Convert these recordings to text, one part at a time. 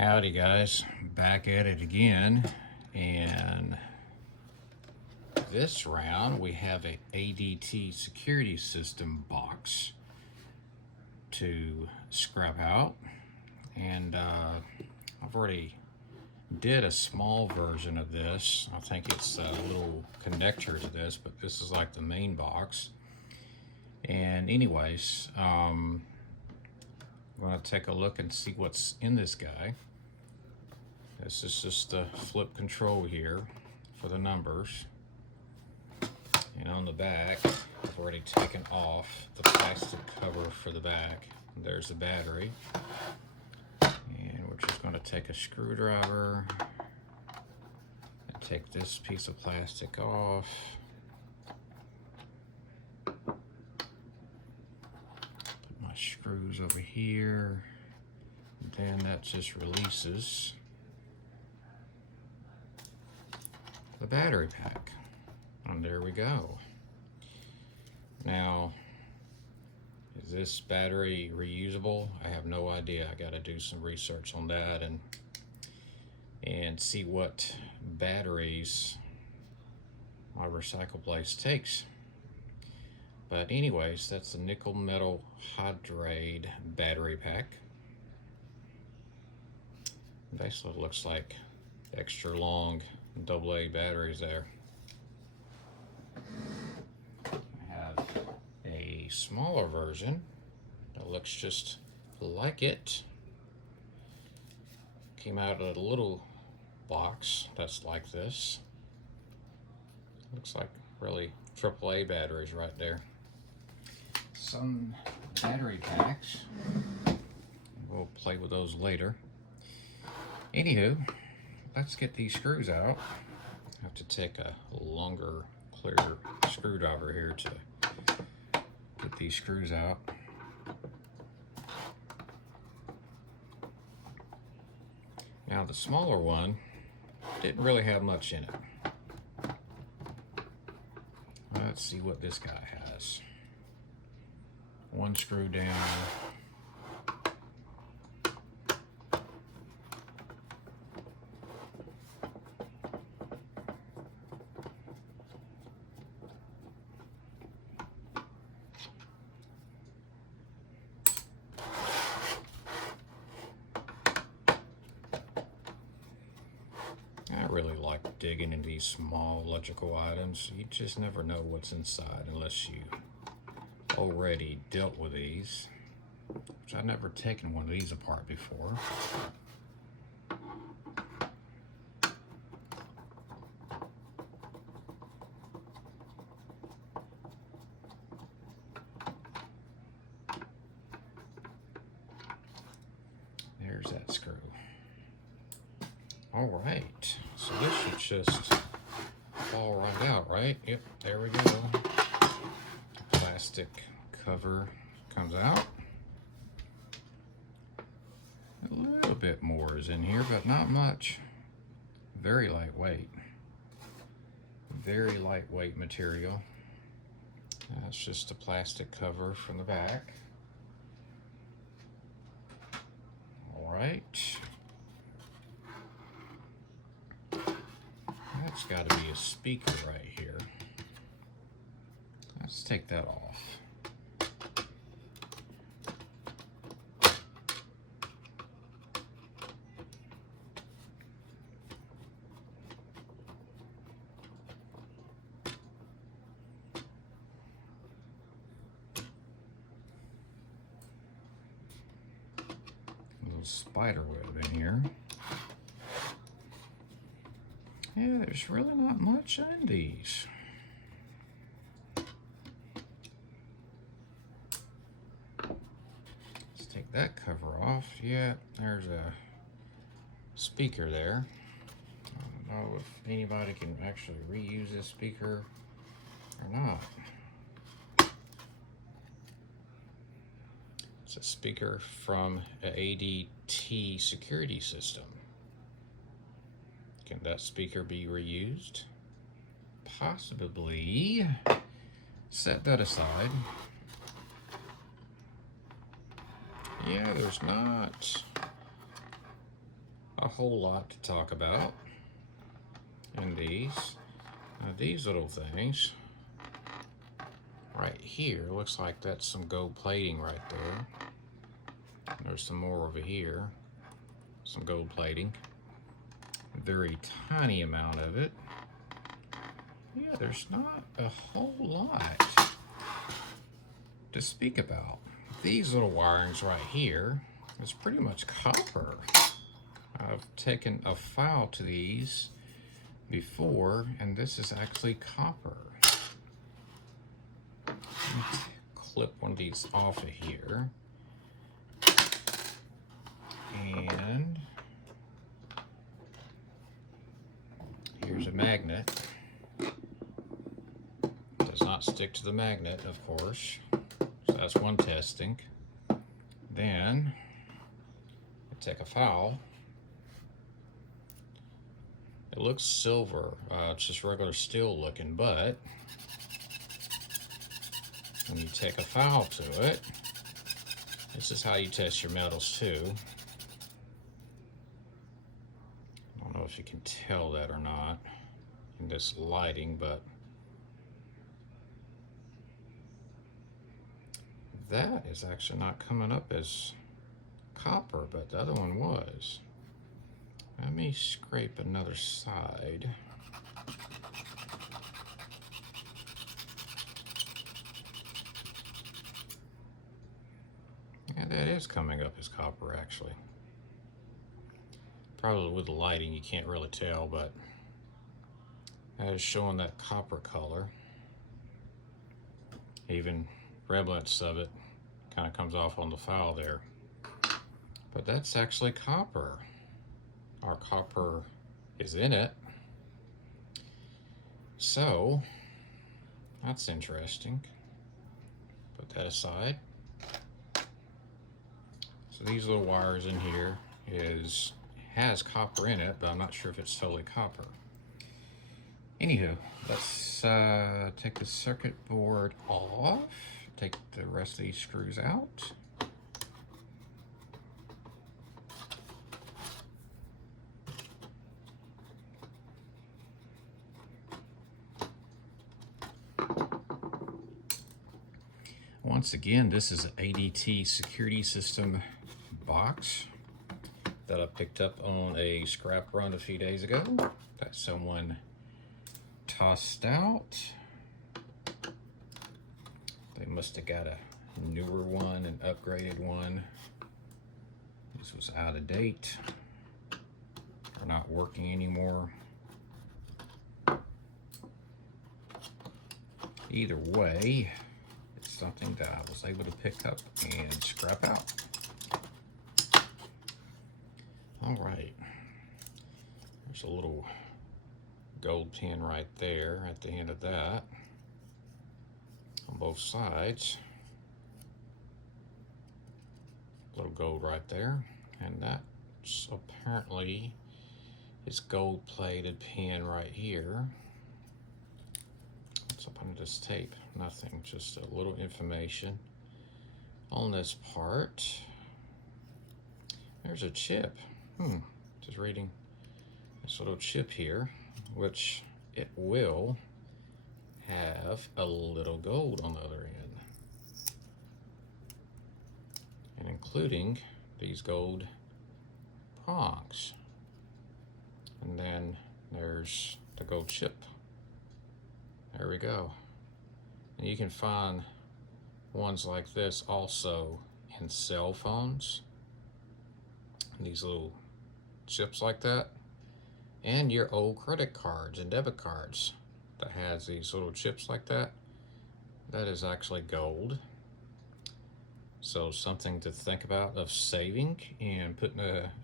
Howdy guys, back at it again, and this round we have a ADT Security System box to scrap out, and I've already did a small version of this. I think it's a little connector to this, but this is like the main box. And anyways, I'm going to take a look and see what's in this guy. This is just the flip control here for the numbers. And on the back, I've already taken off the plastic cover for the back. There's the battery. And we're just going to take a screwdriver and take this piece of plastic off. Put my screws over here. And then that just releases the battery pack. And there we go. Now, is this battery reusable? I have no idea. I got to do some research on that and see what batteries my recycle place takes. But anyways, that's the nickel metal hydride battery pack. Basically, it looks like extra long AA batteries there. I have a smaller version that looks just like it. Came out of a little box that's like this. Looks like really AAA batteries right there. Some battery packs. We'll play with those later. Anywho, let's get these screws out. I have to take a longer, clear screwdriver here to get these screws out. Now the smaller one didn't really have much in it. Let's see what this guy has. One screw down. I really like digging in these small electrical items. You just never know what's inside unless you already dealt with these, which I've never taken one of these apart before. There's that screw. All right, so this should just fall right out, right? Yep, there we go. Plastic cover comes out. A little bit more is in here, but not much. Very lightweight. Very lightweight material. That's just a plastic cover from the back. All right. That's got to be a speaker right here. Let's take that off. A little spider web in here. Yeah, there's really not much in these. Let's take that cover off. Yeah, there's a speaker there. I don't know if anybody can actually reuse this speaker or not. It's a speaker from an ADT security system. Can that speaker be reused? Possibly. Set that aside. Yeah, there's not a whole lot to talk about in these. Now these little things right here, looks like that's some gold plating right there. There's some more over here, some gold plating. A very tiny amount of it. Yeah, there's not a whole lot to speak about. These little wirings right here is pretty much copper. I've taken a file to these before, and this is actually copper. Let me clip one of these off of here. And here's a magnet. Does not stick to the magnet, of course. So that's one testing. Then I take a file. It looks silver. It's just regular steel looking, but when you take a file to it, this is how you test your metals too. I don't know if you can tell that or not in this lighting, but that is actually not coming up as copper, but the other one was. Let me scrape another side. Yeah, that is coming up as copper actually. Probably with the lighting you can't really tell, but that is showing that copper color. Even remnants of it kind of comes off on the file there. But that's actually copper. Our copper is in it. So that's interesting. Put that aside. So these little wires in here has copper in it, but I'm not sure if it's totally copper. Anywho, let's take the circuit board off, take the rest of these screws out. Once again, this is an ADT Security System box that I picked up on a scrap run a few days ago that someone tossed out. They must have got a newer one, an upgraded one. This was out of date or not working anymore. Either way, it's something that I was able to pick up and scrap out. All right, there's a little gold pin right there at the end of that on both sides. Little gold right there, and that's apparently his gold plated pin right here. What's up under this tape? Nothing, just a little information on this part. There's a chip. Just reading this little chip here, which it will have a little gold on the other end, and including these gold prongs. And then there's the gold chip. There we go. And you can find ones like this also in cell phones. These little chips like that, and your old credit cards and debit cards that has these little chips like that. That is actually gold. So something to think about of saving and putting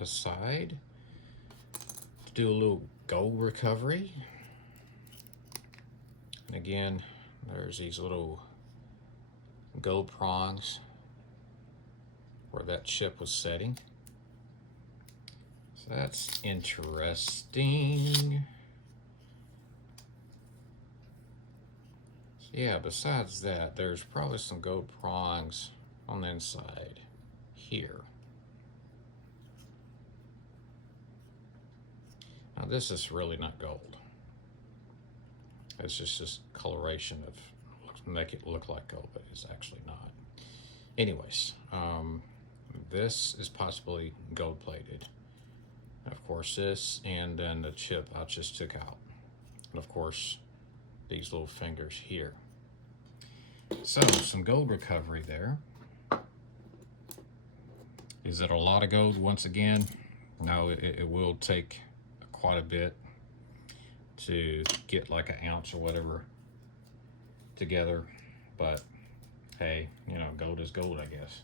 aside to do a little gold recovery. And again, there's these little gold prongs where that chip was setting. So that's interesting. So yeah, besides that, there's probably some gold prongs on the inside here. Now this is really not gold. It's just this coloration of make it look like gold, but it's actually not. Anyways, this is possibly gold plated. Of course this, and then the chip I just took out. And of course, these little fingers here. So, some gold recovery there. Is it a lot of gold once again? No, it will take quite a bit to get like an ounce or whatever together. But hey, you know, gold is gold, I guess.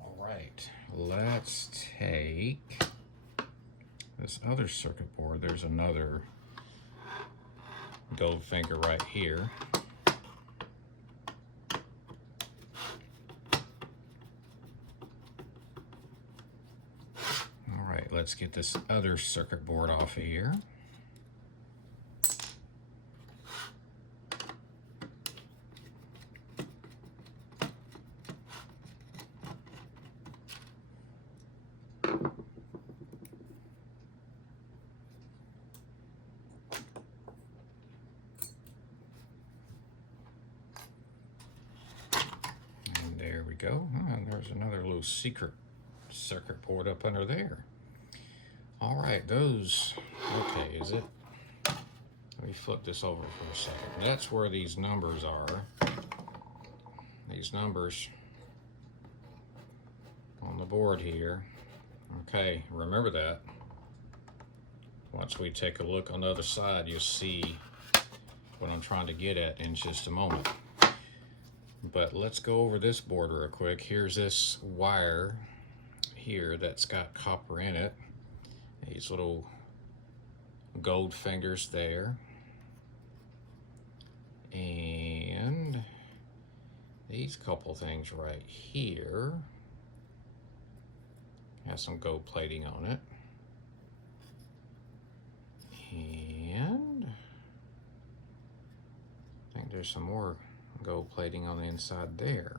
All right, let's take this other circuit board. There's another gold finger right here. All right, let's get this other circuit board off of here. Go. Oh, and there's another little secret circuit board up under there. All right, those, okay, is it? Let me flip this over for a second. That's where these numbers are. These numbers on the board here. Okay, remember that. Once we take a look on the other side, you'll see what I'm trying to get at in just a moment. But let's go over this board real quick. Here's this wire here that's got copper in it. These little gold fingers there. And these couple things right here has some gold plating on it. And I think there's some more gold plating on the inside there.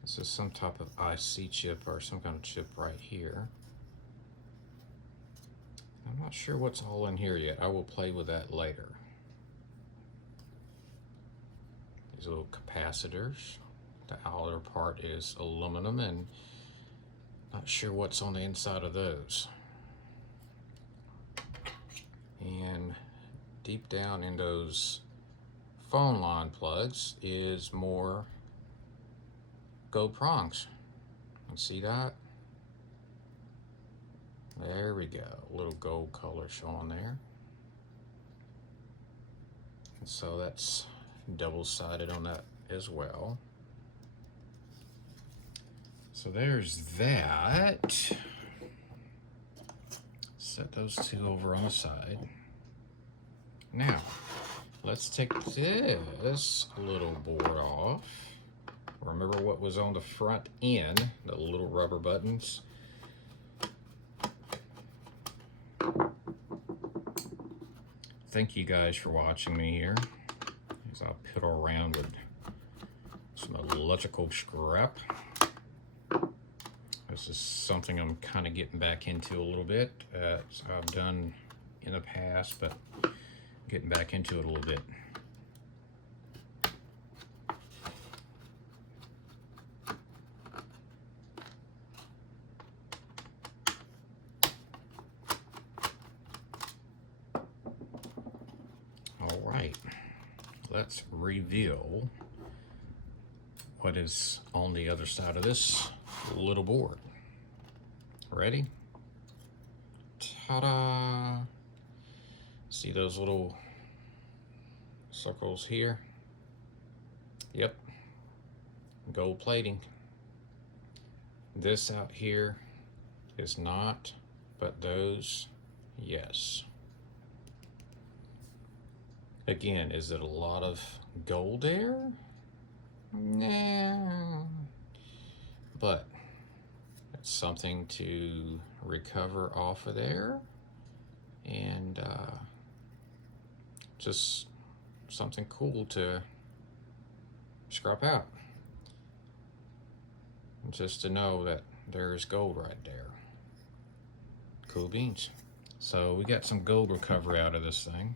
This is some type of IC chip or some kind of chip right here. I'm not sure what's all in here yet. I will play with that later. These little capacitors. The outer part is aluminum, and not sure what's on the inside of those. And deep down in those phone line plugs is more gold prongs. You see that? There we go. A little gold color showing there. And so that's double-sided on that as well. So there's that. Set those two over on the side. Now, let's take this little board off. Remember what was on the front end, the little rubber buttons? Thank you guys for watching me here as I piddle around with some electrical scrap. This is something I'm kind of getting back into a little bit. I've done in the past, but getting back into it a little bit. All right, let's reveal what is on the other side of this little board. Ready? Ta-da! See those little circles here? Yep, gold plating. This out here is not, but those, yes. Again, is it a lot of gold there? Nah, but it's something to recover off of there, and just something cool to scrap out. Just to know that there's gold right there. Cool beans. So we got some gold recovery out of this thing.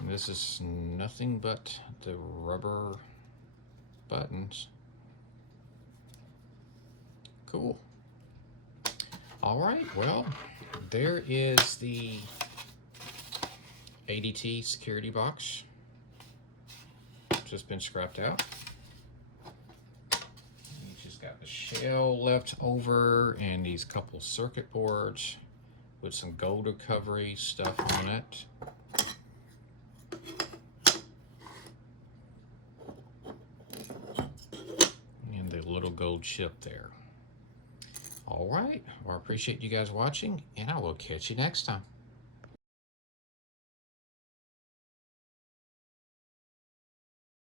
And this is nothing but the rubber buttons. Cool. All right, well, there is the ADT Security Box. Just been scrapped out. You just got the shell left over and these couple circuit boards with some gold recovery stuff on it. And the little gold chip there. All right, well, I appreciate you guys watching, and I will catch you next time.